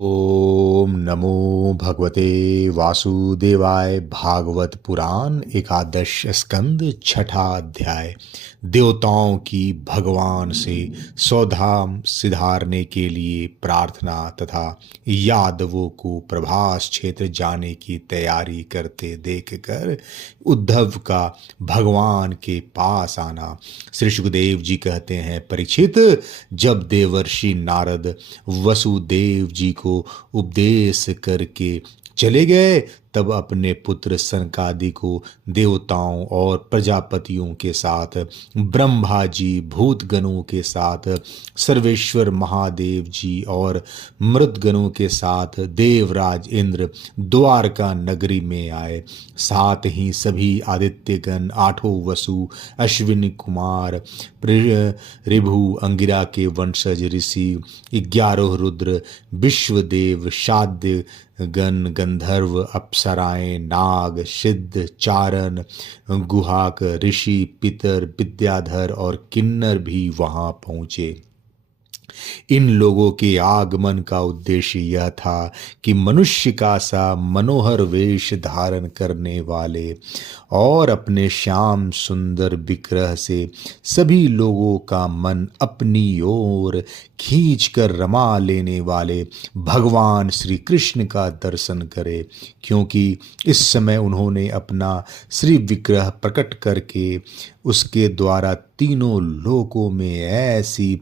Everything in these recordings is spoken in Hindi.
ओम नमो भगवते वासुदेवाय। भागवत पुराण एकादश स्कंद छठा अध्याय। देवताओं की भगवान से सौधाम सिधारने के लिए प्रार्थना तथा यादवों को प्रभास क्षेत्र जाने की तैयारी करते देखकर उद्धव का भगवान के पास आना। श्री सुखदेव जी कहते हैं, परीक्षित, जब देवर्षि नारद वसुदेव जी को उपदेश करके चले गए तब अपने पुत्र सनकादि को देवताओं और प्रजापतियों के साथ, ब्रह्मा जी भूतगणों के साथ, सर्वेश्वर महादेव जी और मृतगणों के साथ देवराज इंद्र द्वारका नगरी में आए। साथ ही सभी आदित्यगण, आठों वसु, अश्विनी कुमार, ऋभु, अंगिरा के वंशज ऋषि, 11 रुद्र, विश्वदेव, शाद्य गण, गंधर्व, अप्सराएं, नाग, सिद्ध, चारण, गुहाक, ऋषि, पितर, विद्याधर और किन्नर भी वहां पहुंचे। इन लोगों के आगमन का उद्देश्य यह था कि मनुष्य का सा मनोहर वेश धारण करने वाले और अपने श्याम सुंदर विग्रह से सभी लोगों का मन अपनी ओर खींचकर रमा लेने वाले भगवान श्री कृष्ण का दर्शन करे, क्योंकि इस समय उन्होंने अपना श्री विग्रह प्रकट करके उसके द्वारा तीनों लोकों में ऐसी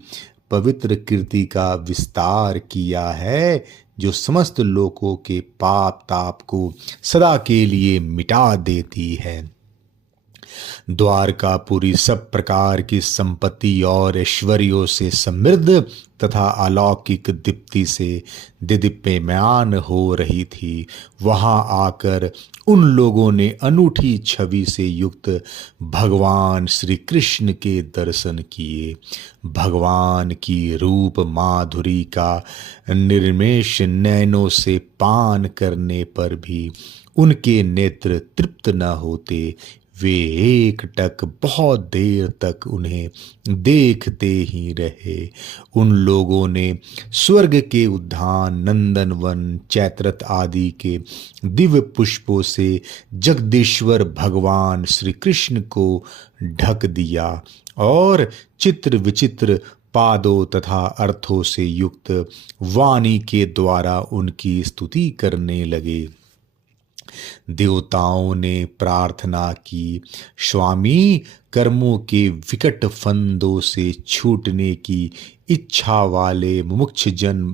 पवित्र कीर्ति का विस्तार किया है जो समस्त लोकों के पाप ताप को सदा के लिए मिटा देती है। द्वारकापुरी सब प्रकार की संपत्ति और ऐश्वर्यों से समृद्ध तथा अलौकिक दीप्ति से दिदीप्यमान हो रही थी। वहां आकर उन लोगों ने अनूठी छवि से युक्त भगवान श्री कृष्ण के दर्शन किए। भगवान की रूप माधुरी का निर्मेश नैनों से पान करने पर भी उनके नेत्र तृप्त न होते। वे एकटक बहुत देर तक उन्हें देखते ही रहे। उन लोगों ने स्वर्ग के उद्यान, नंदनवन, चैत्रत आदि के दिव्य पुष्पों से जगदीश्वर भगवान श्री कृष्ण को ढक दिया और चित्र विचित्र पादों तथा अर्थों से युक्त वाणी के द्वारा उनकी स्तुति करने लगे। देवताओं ने प्रार्थना की, स्वामी, कर्मों के विकट फंदों से छूटने की इच्छा वाले मुमुक्ष जन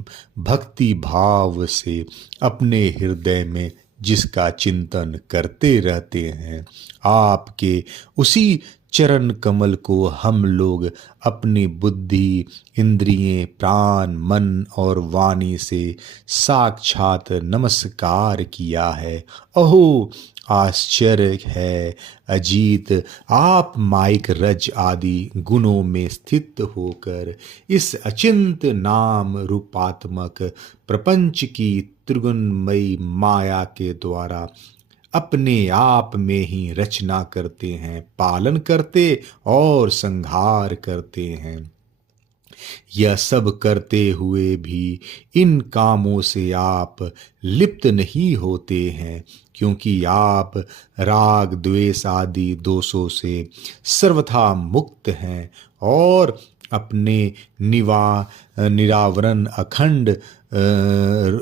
भक्ति भाव से अपने हृदय में जिसका चिंतन करते रहते हैं, आपके उसी चरण कमल को हम लोग अपनी बुद्धि, इंद्रियें, प्राण, मन और वाणी से साक्षात नमस्कार किया है। अहो, आश्चर्य है अजीत, आप माइक रज आदि गुणों में स्थित होकर इस अचिंत नाम रूपात्मक प्रपंच की त्रिगुणमयी माया के द्वारा अपने आप में ही रचना करते हैं, पालन करते और संहार करते हैं। यह सब करते हुए भी इन कामों से आप लिप्त नहीं होते हैं, क्योंकि आप राग द्वेष आदि दोषों से सर्वथा मुक्त हैं और अपने निरावरण अखंड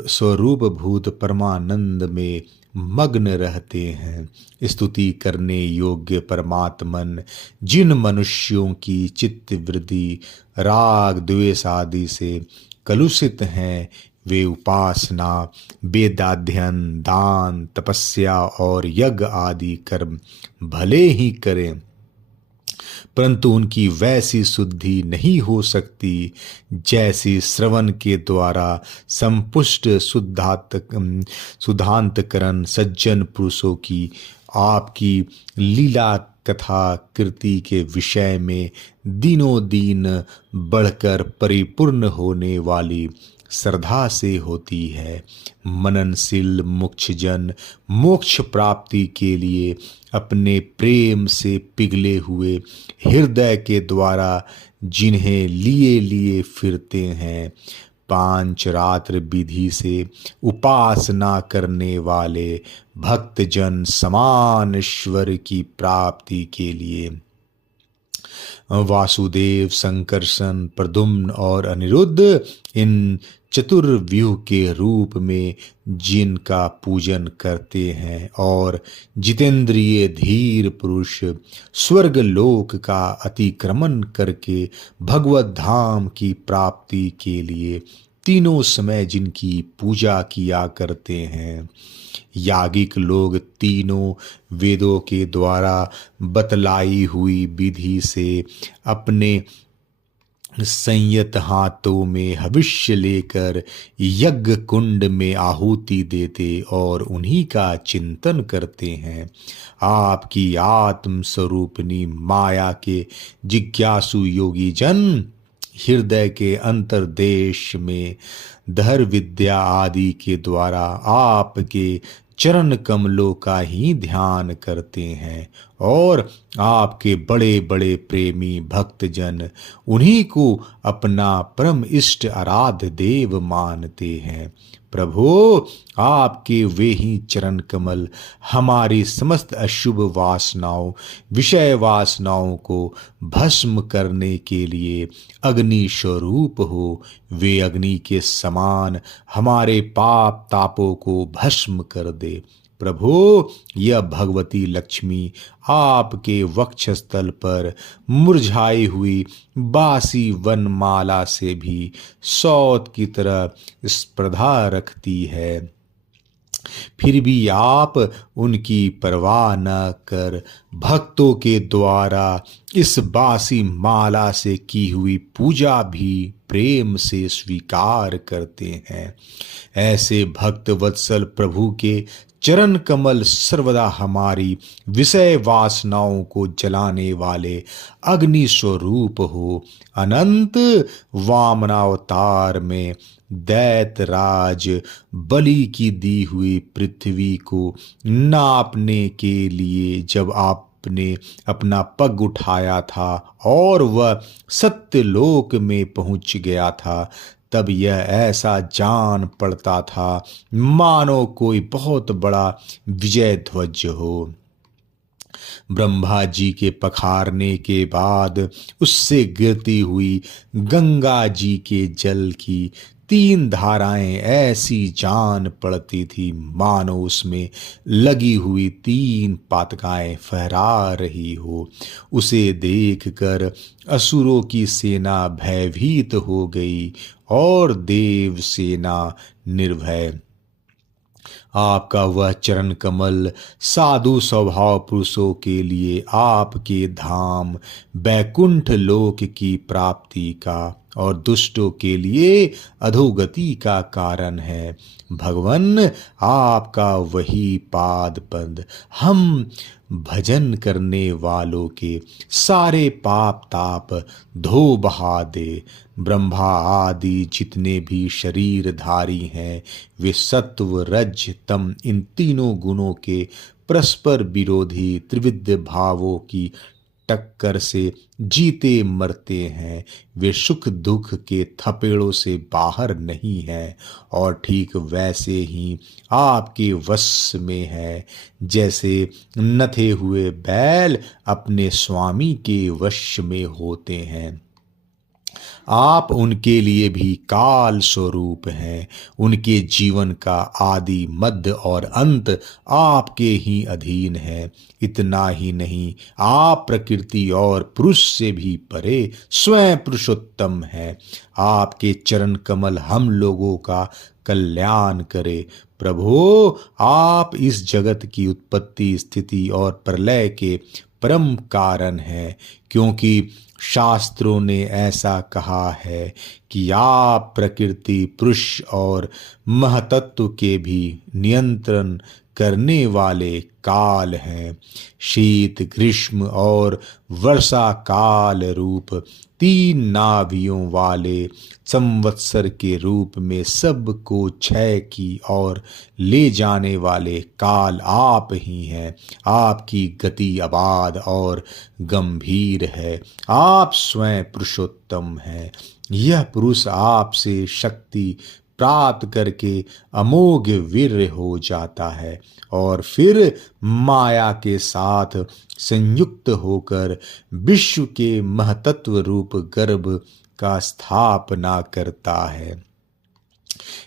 स्वरूप भूत परमानंद में मग्न रहते हैं। स्तुति करने योग्य परमात्मन जिन मनुष्यों की चित्त वृत्ति राग द्वेष आदि से कलुषित हैं, वे उपासना, वेदाध्ययन, दान, तपस्या और यज्ञ आदि कर्म भले ही करें, परंतु उनकी वैसी शुद्धि नहीं हो सकती जैसी श्रवण के द्वारा संपुष्ट शुद्धांतकरण सज्जन पुरुषों की आपकी लीला कथा कृति के विषय में दिनों दिन बढ़कर परिपूर्ण होने वाली श्रद्धा से होती है। मननशील मुक्षजन मोक्ष प्राप्ति के लिए अपने प्रेम से पिघले हुए हृदय के द्वारा जिन्हें लिए लिए फिरते हैं, पांचरात्र विधि से उपासना करने वाले भक्तजन समान ईश्वर की प्राप्ति के लिए वासुदेव, संकर्षण, प्रद्युम्न और अनिरुद्ध इन चतुर्व्यूह के रूप में जिनका पूजन करते हैं और जितेंद्रिय धीर पुरुष स्वर्ग लोक का अतिक्रमण करके भगवत धाम की प्राप्ति के लिए तीनों समय जिनकी पूजा किया करते हैं। यागिक लोग तीनों वेदों के द्वारा बतलाई हुई विधि से अपने संयत हाथों में हविष्य लेकर यज्ञ कुंड में आहुति देते और उन्हीं का चिंतन करते हैं। आपकी आत्म स्वरूपिणी माया के जिज्ञासु योगी जन हृदय के अंतर्देश में धर विद्या आदि के द्वारा आपके चरण कमलों का ही ध्यान करते हैं और आपके बड़े बड़े प्रेमी भक्तजन उन्हीं को अपना परम इष्ट आराध्य देव मानते हैं। प्रभु, आपके वे ही चरण कमल हमारी समस्त अशुभ वासनाओं, विषय वासनाओं को भस्म करने के लिए अग्नि स्वरूप हो। वे अग्नि के समान हमारे पाप तापों को भस्म कर दे। प्रभु, यह भगवती लक्ष्मी आपके वक्षस्थल पर मुरझाई हुई बासी वनमाला से भी सौत की तरह स्पर्धा रखती है, फिर भी आप उनकी परवाह न कर भक्तों के द्वारा इस बासी माला से की हुई पूजा भी प्रेम से स्वीकार करते हैं। ऐसे भक्त वत्सल प्रभु के चरण कमल सर्वदा हमारी विषय वासनाओं को जलाने वाले अग्नि स्वरूप हो। अनंत वामनावतार में दैतराज बलि की दी हुई पृथ्वी को नापने के लिए जब आपने अपना पग उठाया था और वह सत्यलोक में पहुंच गया था, तब यह ऐसा जान पड़ता था मानो कोई बहुत बड़ा विजय ध्वज हो। ब्रह्मा जी के पखारने के बाद उससे गिरती हुई गंगा जी के जल की 3 धाराएं ऐसी जान पड़ती थी मानो उसमें लगी हुई 3 पातकाएं फहरा रही हो। उसे देखकर असुरों की सेना भयभीत हो गई और देव सेना निर्भय। आपका वह चरण कमल साधु स्वभाव पुरुषों के लिए आपके धाम बैकुंठ लोक की प्राप्ति का और दुष्टों के लिए अधोगति का कारण है। भगवन, आपका वही पाद पद हम भजन करने वालों के सारे पाप ताप धो बहा दे। ब्रह्मा आदि जितने भी शरीरधारी हैं वे सत्व रज तम इन तीनों गुणों के परस्पर विरोधी त्रिविध भावों की टक्कर से जीते मरते हैं। वे सुख दुख के थपेड़ों से बाहर नहीं हैं और ठीक वैसे ही आपके वश में है जैसे नथे हुए बैल अपने स्वामी के वश में होते हैं। आप उनके लिए भी काल स्वरूप हैं। उनके जीवन का आदि मध्य और अंत आपके ही अधीन है। इतना ही नहीं, आप प्रकृति और पुरुष से भी परे स्वयं पुरुषोत्तम हैं। आपके चरण कमल हम लोगों का कल्याण करे। प्रभु, आप इस जगत की उत्पत्ति, स्थिति और प्रलय के परम कारण हैं, क्योंकि शास्त्रों ने ऐसा कहा है कि आप प्रकृति, पुरुष और महतत्व के भी नियंत्रण करने वाले काल हैं। शीत, ग्रीष्म और वर्षा काल रूप 3 नाभियों वाले संवत्सर के रूप में सबको क्षय की ओर ले जाने वाले काल आप ही हैं। आपकी गति अबाध और गंभीर है। आप स्वयं पुरुषोत्तम हैं। यह पुरुष आपसे शक्ति प्राप्त करके अमोघ वीर हो जाता है और फिर माया के साथ संयुक्त होकर विश्व के महतत्व रूप गर्भ का स्थापना करता है।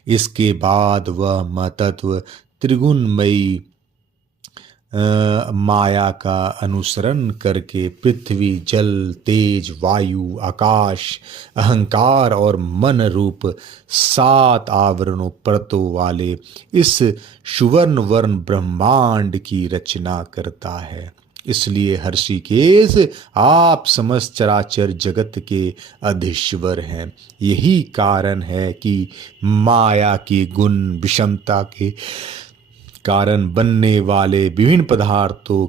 इसके बाद वह महतत्व त्रिगुणमयी माया का अनुसरण करके पृथ्वी, जल, तेज, वायु, आकाश, अहंकार और मन रूप 7 आवरणों परतों वाले इस सुवर्ण वर्ण ब्रह्मांड की रचना करता है। इसलिए हर्षिकेश, आप समस्त चराचर जगत के अधीश्वर हैं। यही कारण है कि माया की गुण विषमता के कारण बनने वाले विभिन्न पदार्थों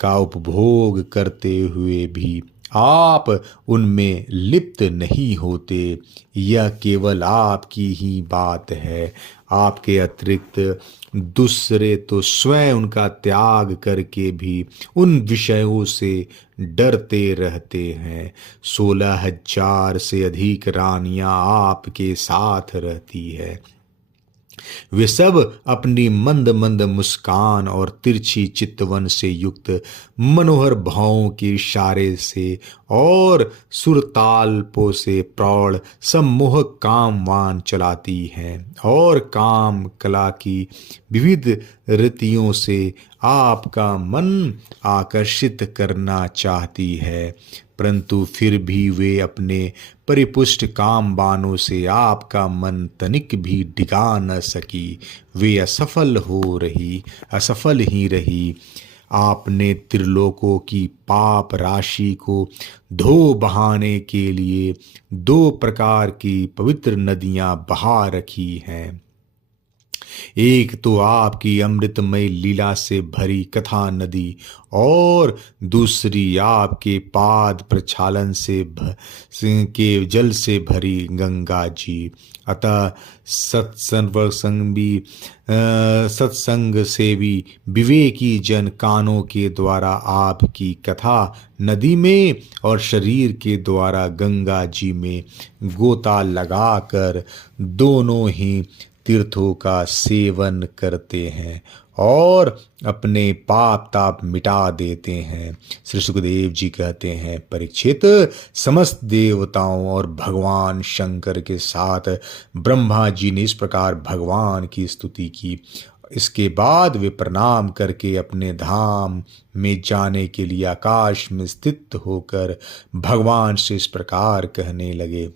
का उपभोग करते हुए भी आप उनमें लिप्त नहीं होते। यह केवल आपकी ही बात है। आपके अतिरिक्त दूसरे तो स्वयं उनका त्याग करके भी उन विषयों से डरते रहते हैं। 16,000 से अधिक रानियां आपके साथ रहती है। वे सब अपनी मंद मंद मुस्कान और तिरछी चितवन से युक्त मनोहर भावों के इशारे से और सुरताल्पों से प्रौढ़ सम्मोहक कामवान चलाती हैं और काम कला की विविध रीतियों से आपका मन आकर्षित करना चाहती है, परंतु फिर भी वे अपने परिपुष्ट कामबानों से आपका मन तनिक भी डिगा न सकी। वे असफल ही रही। आपने त्रिलोकों की पाप राशि को धो बहाने के लिए 2 प्रकार की पवित्र नदियां बहा रखी हैं। एक तो आपकी अमृतमय लीला से भरी कथा नदी और दूसरी आपके पाद प्रक्षालन के जल से भरी गंगा जी। अतः सत्संग सेवी विवेकी जन कानों के द्वारा आपकी कथा नदी में और शरीर के द्वारा गंगा जी में गोता लगाकर दोनों ही तीर्थों का सेवन करते हैं और अपने पाप ताप मिटा देते हैं। श्री सुखदेव जी कहते हैं, परीक्षित, समस्त देवताओं और भगवान शंकर के साथ ब्रह्मा जी ने इस प्रकार भगवान की स्तुति की। इसके बाद वे प्रणाम करके अपने धाम में जाने के लिए आकाश में स्थित होकर भगवान से इस प्रकार कहने लगे।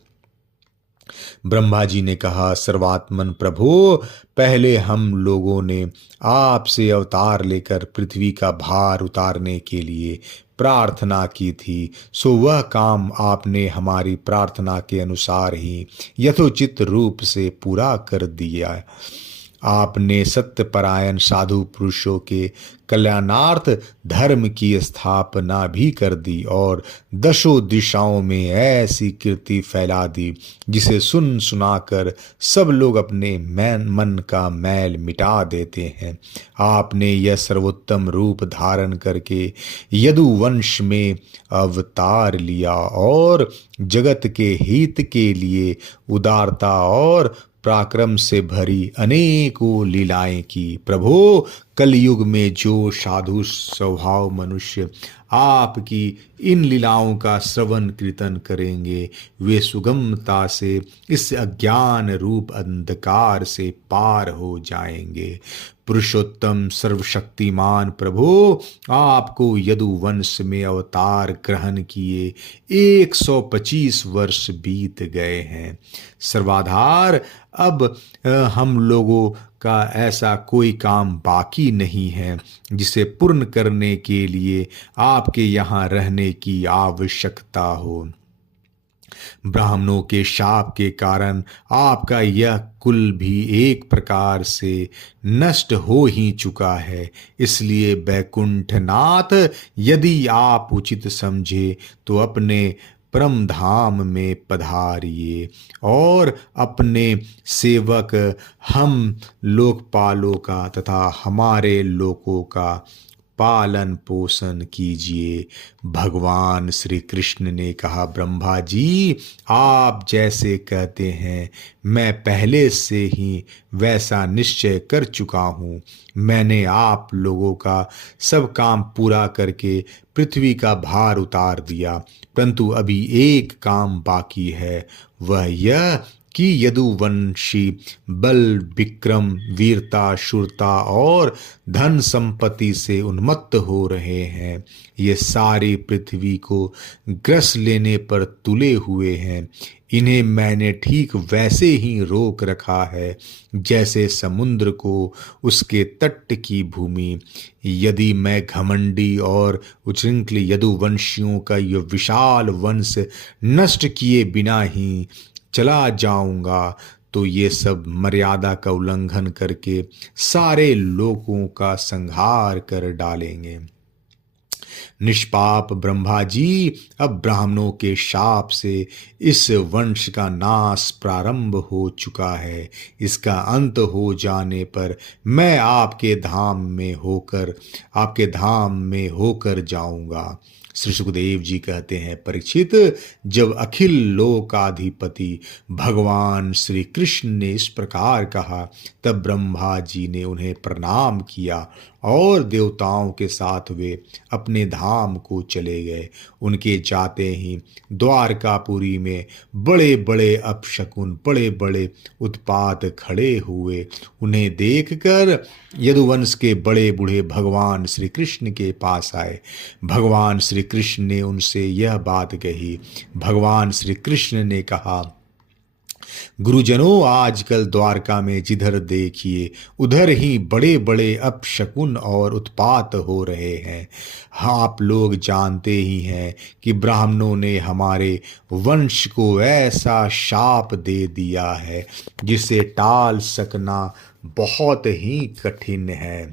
ब्रह्मा जी ने कहा, सर्वात्मन प्रभु, पहले हम लोगों ने आपसे अवतार लेकर पृथ्वी का भार उतारने के लिए प्रार्थना की थी, सो वह काम आपने हमारी प्रार्थना के अनुसार ही यथोचित रूप से पूरा कर दिया। आपने सत्यपरायण साधु पुरुषों के कल्याणार्थ धर्म की स्थापना भी कर दी और 10 दिशाओं में ऐसी कीर्ति फैला दी जिसे सुन सुनाकर सब लोग अपने मन का मैल मिटा देते हैं। आपने यह सर्वोत्तम रूप धारण करके यदुवंश में अवतार लिया और जगत के हित के लिए उदारता और पराक्रम से भरी अनेकों लीलाएं की। प्रभो, कलयुग में जो साधु स्वभाव मनुष्य आपकी इन लीलाओं का श्रवण कीर्तन करेंगे, वे सुगमता से इस अज्ञान रूप अंधकार से पार हो जाएंगे। पुरुषोत्तम सर्वशक्तिमान प्रभु, आपको यदुवंश में अवतार ग्रहण किए 125 वर्ष बीत गए हैं। सर्वाधार, अब हम लोगों का ऐसा कोई काम बाकी नहीं है जिसे पूर्ण करने के लिए आपके यहाँ रहने की आवश्यकता हो। ब्राह्मणों के शाप के कारण आपका यह कुल भी एक प्रकार से नष्ट हो ही चुका है। इसलिए बैकुंठनाथ, यदि आप उचित समझे तो अपने परम धाम में पधारिए और अपने सेवक हम लोकपालों का तथा हमारे लोकों का पालन पोषण कीजिए। भगवान श्री कृष्ण ने कहा, ब्रह्मा जी, आप जैसे कहते हैं मैं पहले से ही वैसा निश्चय कर चुका हूँ। मैंने आप लोगों का सब काम पूरा करके पृथ्वी का भार उतार दिया, परंतु अभी एक काम बाकी है। वह यह कि यदुवंशी बल, विक्रम, वीरता, शूरता और धन संपत्ति से उन्मत्त हो रहे हैं। ये सारी पृथ्वी को ग्रस लेने पर तुले हुए हैं। इन्हें मैंने ठीक वैसे ही रोक रखा है जैसे समुद्र को उसके तट की भूमि। यदि मैं घमंडी और उच्छृंखल यदुवंशियों का यह विशाल वंश नष्ट किए बिना ही चला जाऊंगा तो ये सब मर्यादा का उल्लंघन करके सारे लोगों का संहार कर डालेंगे। निष्पाप ब्रह्मा जी, अब ब्राह्मणों के शाप से इस वंश का नाश प्रारंभ हो चुका है। इसका अंत हो जाने पर मैं आपके धाम में होकर जाऊंगा। श्री सुखदेव जी कहते हैं, परीक्षित, जब अखिल लोकाधिपति भगवान श्री कृष्ण ने इस प्रकार कहा तब ब्रह्मा जी ने उन्हें प्रणाम किया और देवताओं के साथ वे अपने धाम को चले गए। उनके जाते ही द्वारकापुरी में बड़े बड़े अपशकुन, बड़े बड़े उत्पात खड़े हुए। उन्हें देखकर यदुवंश के बड़े बूढ़े भगवान श्री कृष्ण के पास आए। भगवान श्री कृष्ण ने उनसे यह बात कही। भगवान श्री कृष्ण ने कहा, गुरुजनों, आजकल द्वारका में जिधर देखिए उधर ही बड़े बड़े अपशकुन और उत्पात हो रहे हैं। आप लोग जानते ही हैं कि ब्राह्मणों ने हमारे वंश को ऐसा शाप दे दिया है जिसे टाल सकना बहुत ही कठिन है।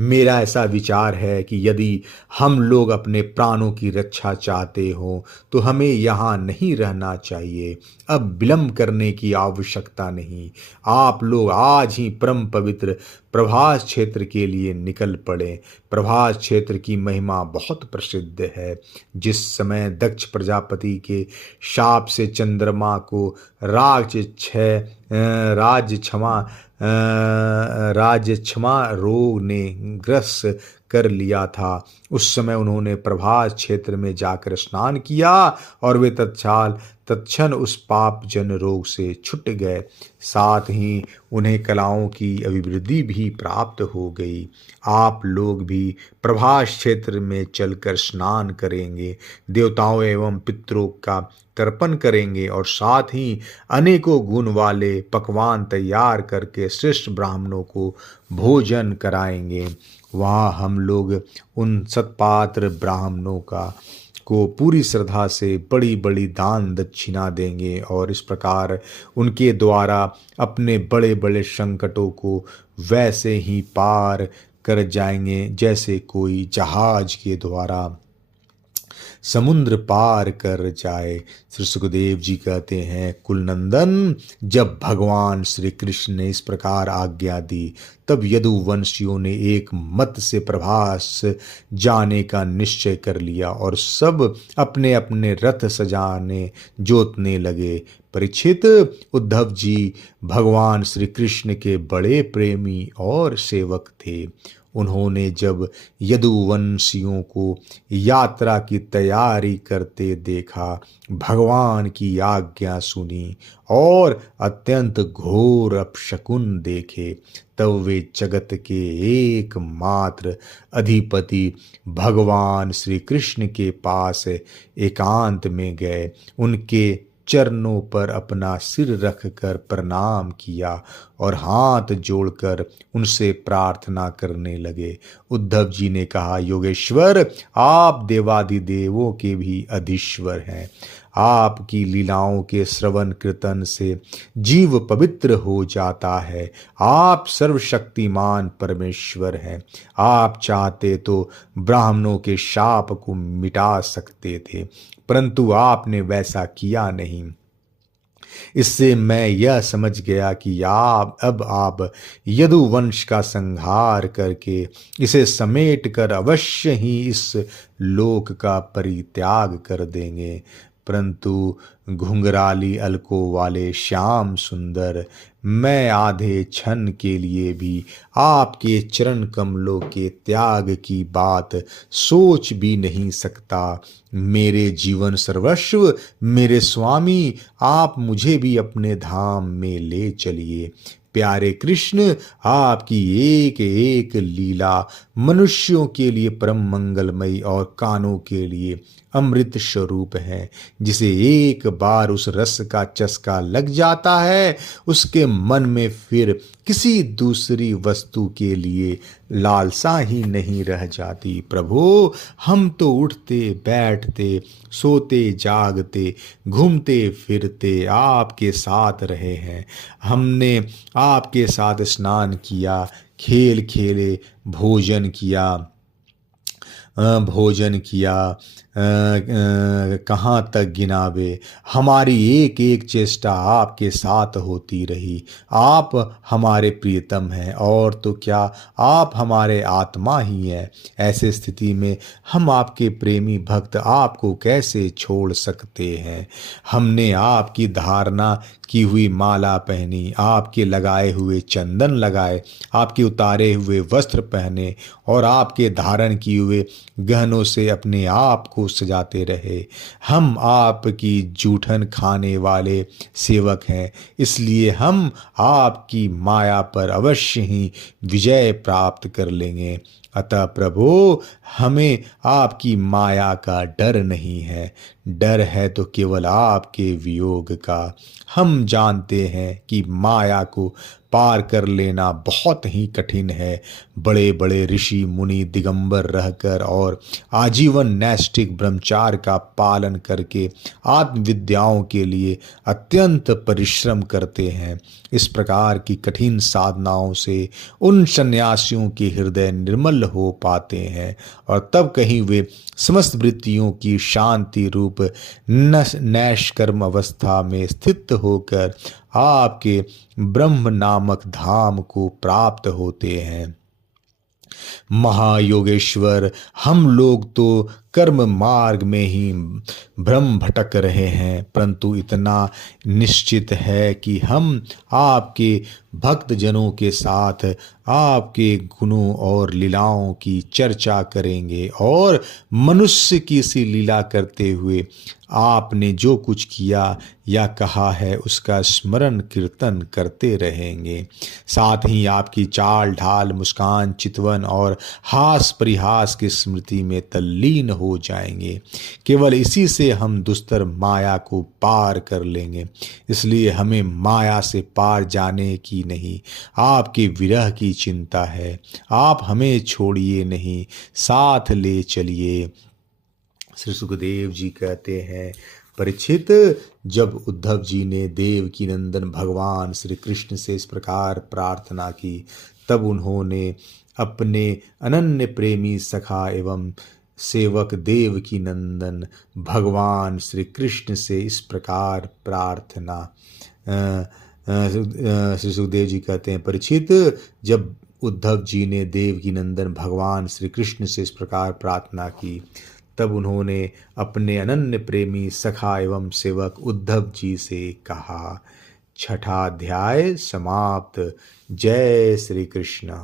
मेरा ऐसा विचार है कि यदि हम लोग अपने प्राणों की रक्षा चाहते हो तो हमें यहाँ नहीं रहना चाहिए। अब विलंब करने की आवश्यकता नहीं। आप लोग आज ही परम पवित्र प्रभास क्षेत्र के लिए निकल पड़े। प्रभास क्षेत्र की महिमा बहुत प्रसिद्ध है। जिस समय दक्ष प्रजापति के शाप से चंद्रमा को राजक्षमा रोग ने ग्रस्त कर लिया था, उस समय उन्होंने प्रभास क्षेत्र में जाकर स्नान किया और वे तत्क्षण उस पाप जन रोग से छूट गए। साथ ही उन्हें कलाओं की अभिवृद्धि भी प्राप्त हो गई। आप लोग भी प्रभास क्षेत्र में चलकर स्नान करेंगे, देवताओं एवं पितरों का तर्पण करेंगे और साथ ही अनेकों गुण वाले पकवान तैयार करके श्रेष्ठ ब्राह्मणों को भोजन कराएंगे। वहाँ हम लोग उन सत्पात्र ब्राह्मणों को पूरी श्रद्धा से बड़ी बड़ी दान दक्षिणा देंगे और इस प्रकार उनके द्वारा अपने बड़े बड़े संकटों को वैसे ही पार कर जाएंगे जैसे कोई जहाज के द्वारा समुद्र पार कर जाए। श्री सुखदेव जी कहते हैं, कुलनंदन, जब भगवान श्री कृष्ण ने इस प्रकार आज्ञा दी तब यदुवंशियों ने एक मत से प्रभास जाने का निश्चय कर लिया और सब अपने अपने रथ सजाने जोतने लगे। परीक्षित, उद्धव जी भगवान श्री कृष्ण के बड़े प्रेमी और सेवक थे। उन्होंने जब यदुवंशियों को यात्रा की तैयारी करते देखा, भगवान की आज्ञा सुनी और अत्यंत घोर अपशकुन देखे, तब वे जगत के एकमात्र अधिपति भगवान श्री कृष्ण के पास एकांत में गए। उनके चरणों पर अपना सिर रखकर प्रणाम किया और हाथ जोड़कर उनसे प्रार्थना करने लगे। उद्धव जी ने कहा, योगेश्वर, आप देवादिदेवों के भी अधीश्वर हैं। आपकी लीलाओं के श्रवण कीर्तन से जीव पवित्र हो जाता है। आप सर्वशक्तिमान परमेश्वर हैं। आप चाहते तो ब्राह्मणों के शाप को मिटा सकते थे, परंतु आपने वैसा किया नहीं। इससे मैं यह समझ गया कि आप यदुवंश का संहार करके इसे समेट कर अवश्य ही इस लोक का परित्याग कर देंगे। परंतु घुंघराली अलकों वाले श्याम सुंदर, मैं आधे क्षण के लिए भी आपके चरण कमलों के त्याग की बात सोच भी नहीं सकता। मेरे जीवन सर्वस्व मेरे स्वामी, आप मुझे भी अपने धाम में ले चलिए। प्यारे कृष्ण, आपकी एक एक लीला मनुष्यों के लिए परम मंगलमयी और कानों के लिए अमृत स्वरूप है। जिसे एक बार उस रस का चस्का लग जाता है, उसके मन में फिर किसी दूसरी वस्तु के लिए लालसा ही नहीं रह जाती। प्रभु, हम तो उठते बैठते सोते जागते घूमते फिरते आपके साथ रहे हैं। हमने आपके साथ स्नान किया, खेल खेले, भोजन किया, कहाँ तक गिनावे। हमारी एक एक चेष्टा आपके साथ होती रही। आप हमारे प्रियतम हैं, और तो क्या आप हमारे आत्मा ही हैं। ऐसे स्थिति में हम आपके प्रेमी भक्त आपको कैसे छोड़ सकते हैं। हमने आपकी धारणा की हुई माला पहनी, आपके लगाए हुए चंदन लगाए, आपके उतारे हुए वस्त्र पहने और आपके धारण किए हुए गहनों से अपने आप को सजाते रहे। हम आपकी जूठन खाने वाले सेवक हैं, इसलिए हम आपकी माया पर अवश्य ही विजय प्राप्त कर लेंगे। अतः प्रभु, हमें आपकी माया का डर नहीं है। डर है तो केवल आपके वियोग का। हम जानते हैं कि माया को पार कर लेना बहुत ही कठिन है। बड़े बड़े ऋषि मुनि दिगंबर रहकर और आजीवन नैष्ठिक ब्रह्मचार्य का पालन करके आत्मविद्याओं के लिए अत्यंत परिश्रम करते हैं। इस प्रकार की कठिन साधनाओं से उन सन्यासियों के हृदय निर्मल हो पाते हैं, और तब कहीं वे समस्त वृत्तियों की शांति रूप नैष्कर्म अवस्था में स्थित होकर आपके ब्रह्म नामक धाम को प्राप्त होते हैं। महायोगेश्वर, हम लोग तो कर्म मार्ग में ही भ्रम भटक रहे हैं, परंतु इतना निश्चित है कि हम आपके भक्तजनों के साथ आपके गुणों और लीलाओं की चर्चा करेंगे, और मनुष्य की सी लीला करते हुए आपने जो कुछ किया या कहा है उसका स्मरण कीर्तन करते रहेंगे। साथ ही आपकी चाल ढाल, मुस्कान, चितवन और हास परिहास की स्मृति में तल्लीन हो जाएंगे। केवल इसी से हम दुस्तर माया को पार कर लेंगे। इसलिए हमें माया से पार जाने की नहीं, आपके विरह की चिंता है। आप हमें छोड़िए नहीं, साथ ले चलिए। श्री सुखदेव जी कहते हैं, परीक्षित, जब उद्धव जी ने देवकी नंदन भगवान श्री कृष्ण से इस प्रकार प्रार्थना की, तब उन्होंने अपने अनन्य प्रेमी सखा एवं सेवक देवकी नंदन भगवान श्री कृष्ण से इस प्रकार प्रार्थना। श्री सुखदेव जी कहते हैं, परीक्षित, जब उद्धव जी ने देवकी नंदन भगवान श्री कृष्ण से इस प्रकार प्रार्थना की, तब उन्होंने अपने अनन्य प्रेमी सखा एवं सेवक उद्धव जी से कहा। छठा अध्याय समाप्त। जय श्री कृष्ण।